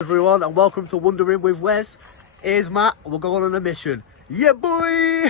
Everyone, and welcome to Wondering with Wes. Here's Matt, and we're going on a mission. Yeah, boy!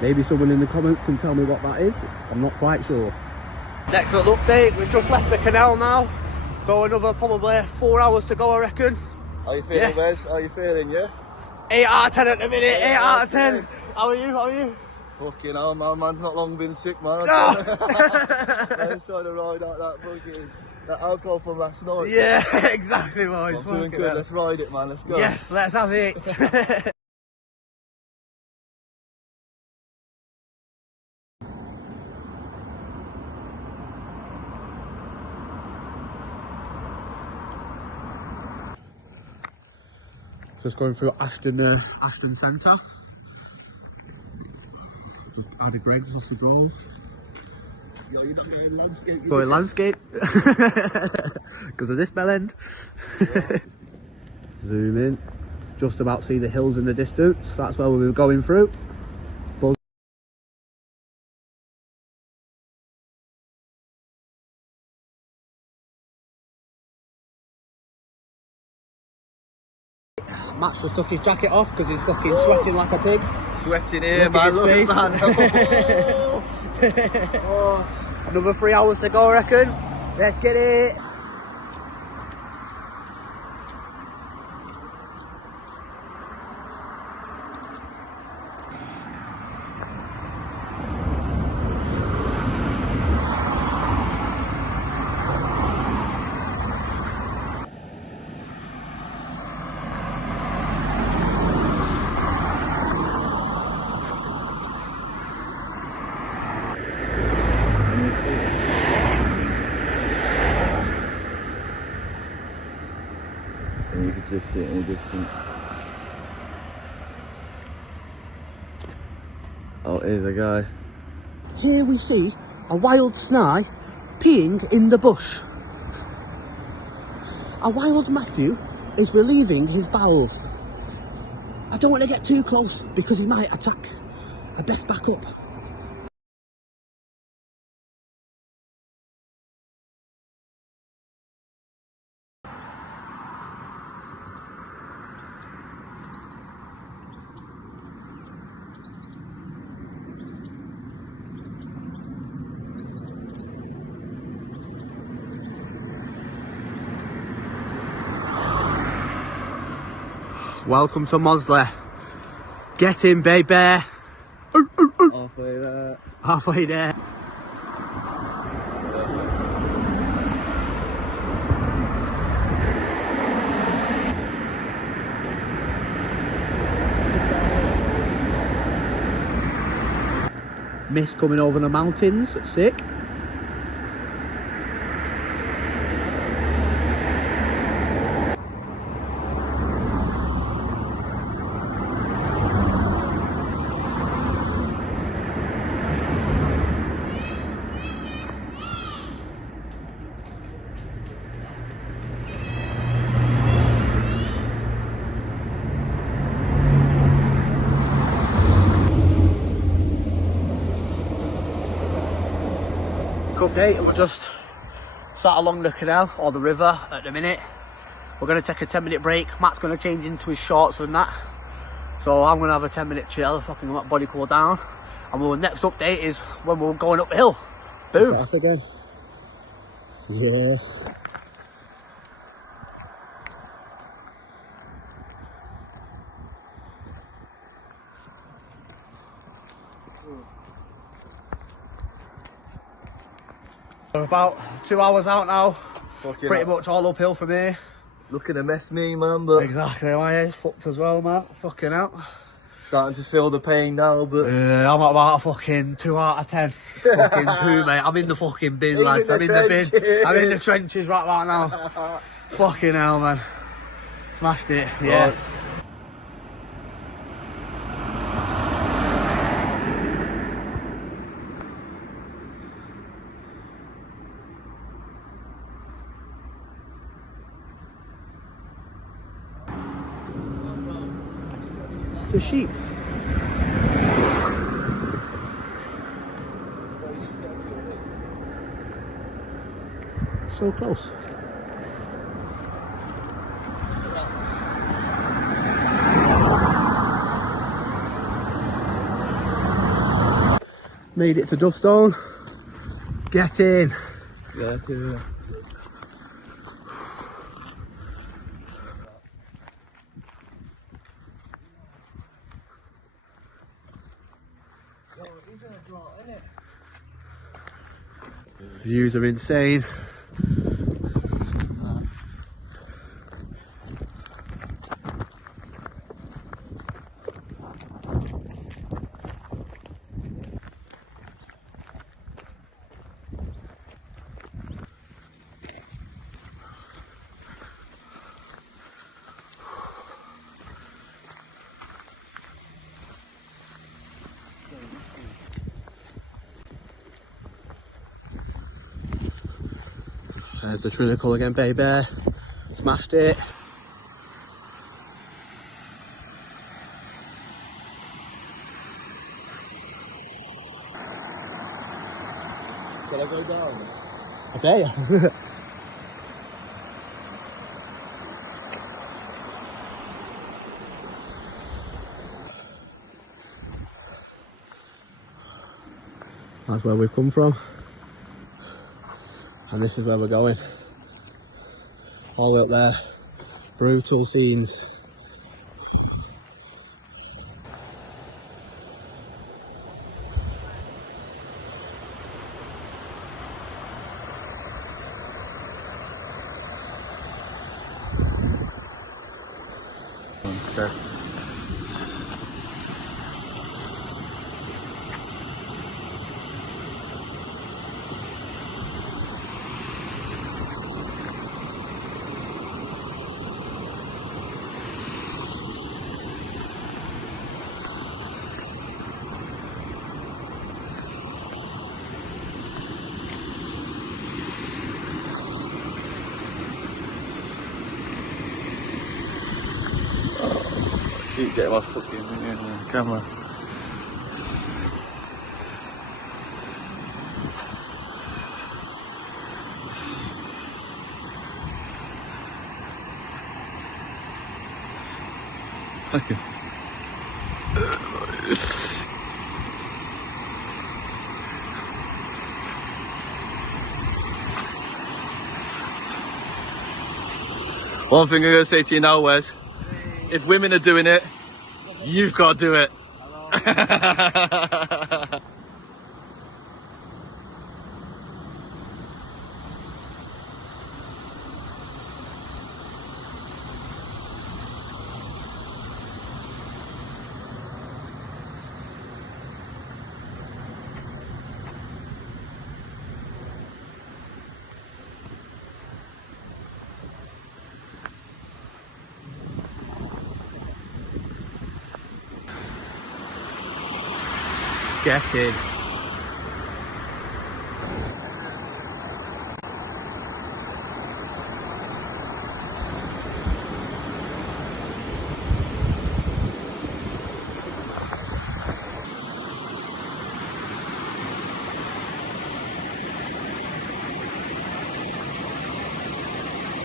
Maybe someone in the comments can tell me what that is. I'm not quite sure. Next little update, we've just left the canal now. So another probably 4 hours to go, I reckon. How you feeling, Wes? How you feeling, yeah? 8 out of 10 at the minute, 8 out of 10. How are you, how are you? Fucking hell, man, man's not long been sick, man. I'm trying to ride out that alcohol from last night. Yeah, exactly, boys. I'm doing good, let's ride it, man, let's go. Yes, let's have it. Just going through Aston Centre. Just Addy Greggs just the drove. You're not going landscape. Going landscape. Because of this bell end. Yeah. Zoom in. Just about see the hills in the distance. That's where we were going through. Matt's just took his jacket off because he's fucking sweating like a pig. Sweating here, Look at man, his look, face. man. Oh. Another 3 hours to go, I reckon. Let's get it. And you can just see it in the distance. Oh, here's a guy. Here we see a wild sny peeing in the bush. A wild Matthew is relieving his bowels. I don't want to get too close because he might attack. I best back up. Welcome to Mosley. Get in, baby. Halfway there. Halfway there. Mist coming over the mountains, sick. Update, we're just sat along the canal or the river at the minute. We're going to take a 10-minute break. Matt's going to change into his shorts and that, so I'm going to have a 10-minute chill, fucking let my body cool down, and our next update is when we're going up the hill. Boom. Yeah. We're about 2 hours out now. Fucking Pretty much all uphill from here. looking to mess me, man, but Exactly, my head's fucked as well, man. Fucking hell. starting to feel the pain now, but I'm at about a fucking 2 out of 10. Fucking 2, mate. I'm in the fucking bin, He's lads. in I'm the in the bin. trenches. I'm in the trenches right about now. Fucking hell, man. Smashed it. Yes. It's a sheep. So close. Made it to Dovestone. Get in. yeah, too. Views are insane. There's the Trinnacle again, baby. Smashed it. Can I go down? Okay. That's where we've come from. And this is where we're going. All the way up there. Brutal scenes. Monster. Keep getting my fucking camera. Thank you. One thing I'm going to say to you now, Wes, if women are doing it, you've got to do it. Get in.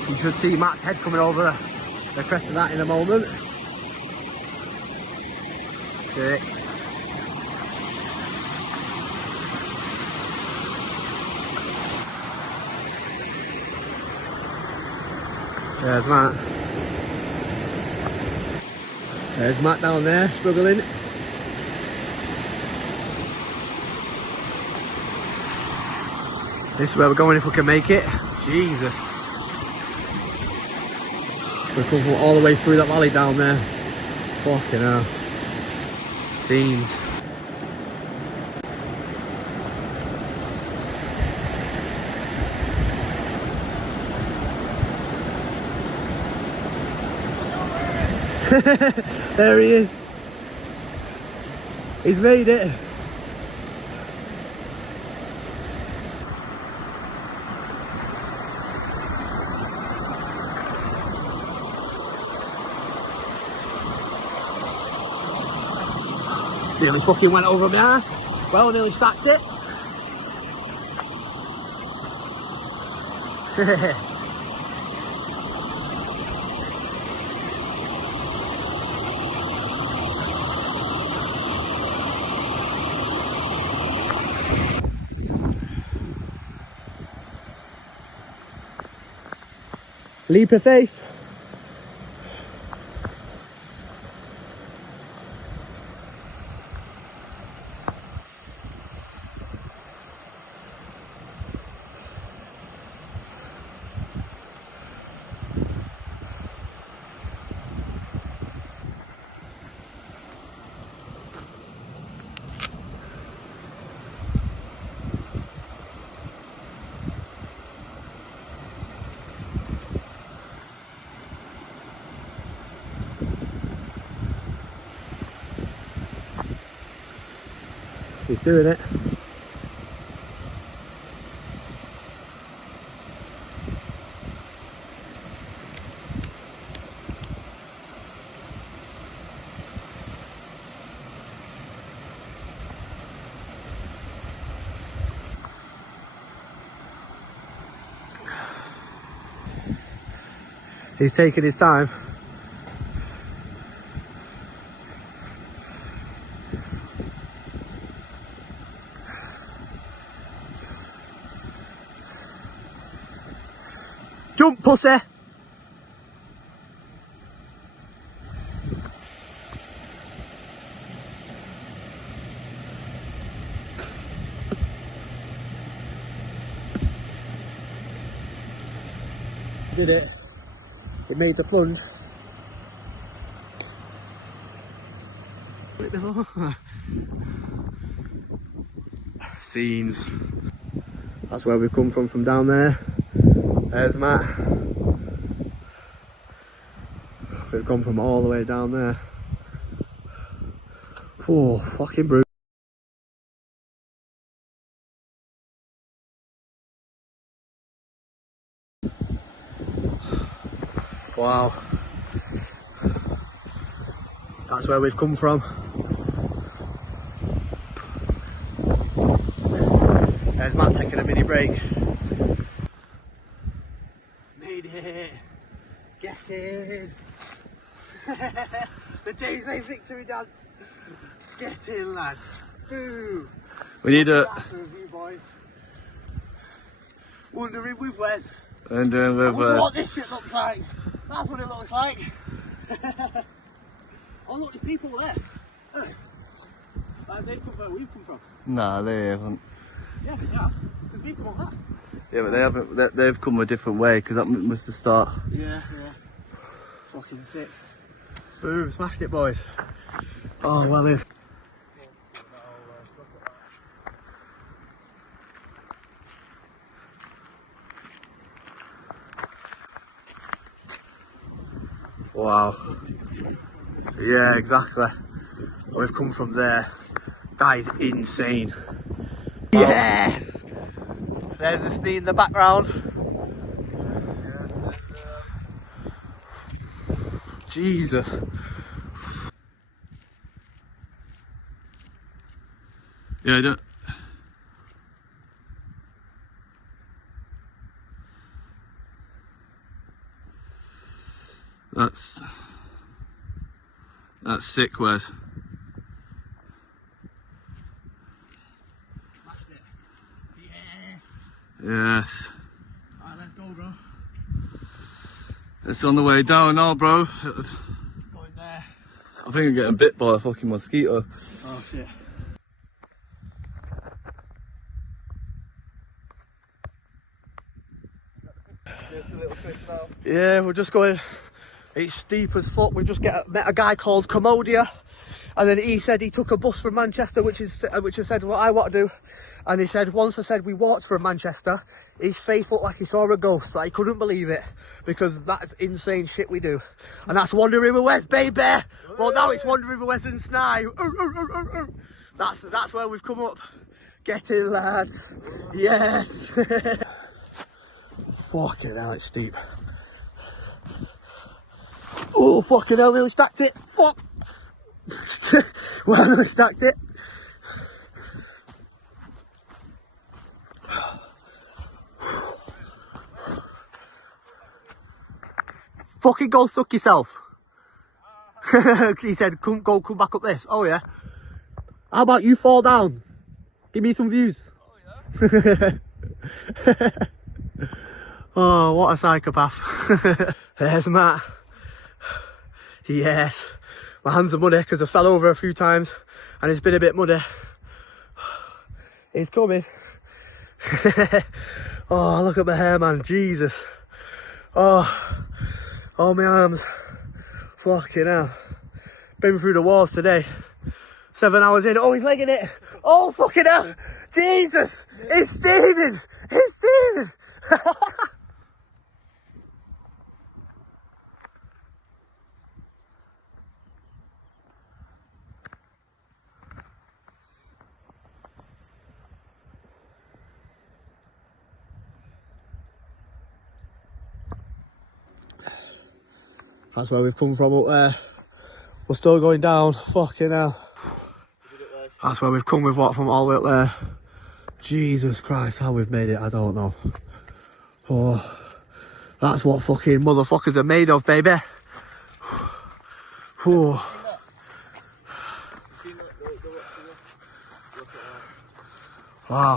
You should see Matt's head coming over the crest of that in a moment. Sick. There's Matt. There's Matt down there, struggling. This is where we're going if we can make it. Jesus. We've come all the way through that valley down there. Fucking hell. Scenes. There he is. He's made it. Nearly fucking went over my ass. Well, nearly stacked it. Leap of faith. He's doing it. He's taking his time. Jump, pussy! Did it. It made the plunge. Scenes. That's where we've come from down there. There's Matt. We've come from all the way down there. Oh, fucking brutal. Wow. That's where we've come from. There's Matt taking a mini break. Made it. Get in. The Tuesday victory dance. Get in, lads. Boo. We need a... You boys. Wondering with Wes. And doing I with... wonder what this shit looks like. That's what it looks like. Oh look, there's people there. Hey. They've come where we've come from. Nah, they haven't. Yeah, they have. Because we've come that. Yeah, but they haven't. They've come a different way because that was the start. Yeah, yeah. Fucking sick. Boom, smashed it, boys. Oh, well in. Wow. Yeah, exactly. We've come from there. That is insane. Yes! There's the sea in the background. Jesus. Yeah, I don't... That's sick, Wes. Smashed it. Yes. Yes. Alright, let's go, bro. It's on the way down now, bro. Going there. I think I'm getting bit by a fucking mosquito. Oh shit. Yeah, we're just going. It's steep as fuck. We just met a guy called Commodia, and then he said he took a bus from Manchester, which I said what I want to do, and he said once I said we walked from Manchester, his face looked like he saw a ghost. Like he couldn't believe it because that's insane shit we do, and that's Wandering River West, baby. Well, now it's Wandering River West and Snai. That's where we've come up. Get in, lads. Yes. Fucking hell, it's steep. Oh, fucking hell, nearly stacked it. Fuck. Well, I nearly stacked it. Fucking go suck yourself. He said, come back up this. Oh, yeah. How about you fall down? Give me some views. Oh, yeah. Oh, what a psychopath. There's Matt. Yes. My hands are muddy because I fell over a few times and it's been a bit muddy. He's coming. Oh, look at my hair, man. Jesus. Oh, my arms. Fucking hell. Been through the walls today. 7 hours in. Oh, he's legging it. Oh, fucking hell. Jesus. It's steaming. It's steaming. That's where we've come from up there. We're still going down. Fucking hell. That's where we've come with what from all the way up there. Jesus Christ, how we've made it, I don't know. Oh, that's what fucking motherfuckers are made of, baby. Oh. Wow.